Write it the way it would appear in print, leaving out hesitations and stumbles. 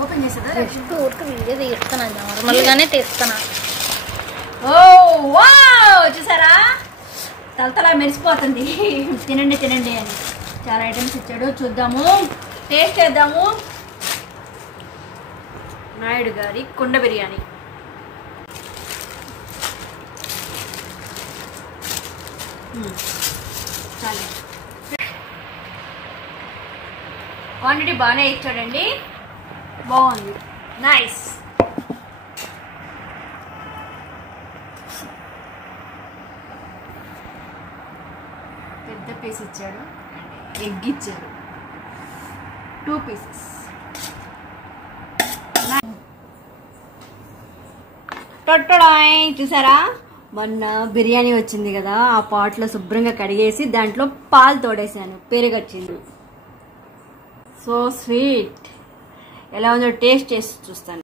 Open చేసేదా ఊరికి video తీస్తున్నా నార్మల్గానే తీస్తున్నా. ఓ వావ్ చూసారా తలతలా మెరిసిపోతుంది. తినండి తినండి అని చాలా ఐటమ్స్ ఇచ్చాడు. చూద్దాము, టేస్ట్ చేద్దాము. నాయుడు గారి కుండ బిర్యానీ. చాలా క్వాంటిటీ బాగానే ఇచ్చాడండి, బాగుంది, నైస్. పెద్ద పీస్ ఇచ్చాడు, ఎగ్ ఇచ్చాడు, 2 పీసెస్. టొట్టడాయ్ చూసారా, మొన్న బిర్యానీ వచ్చింది కదా, ఆ పాట్లో శుభ్రంగా కడిగేసి దాంట్లో పాలు తోడేసాను, పెరుగు వచ్చింది. So sweet. ఎలా ఉందో టేస్ట్ చేసి చూస్తాను.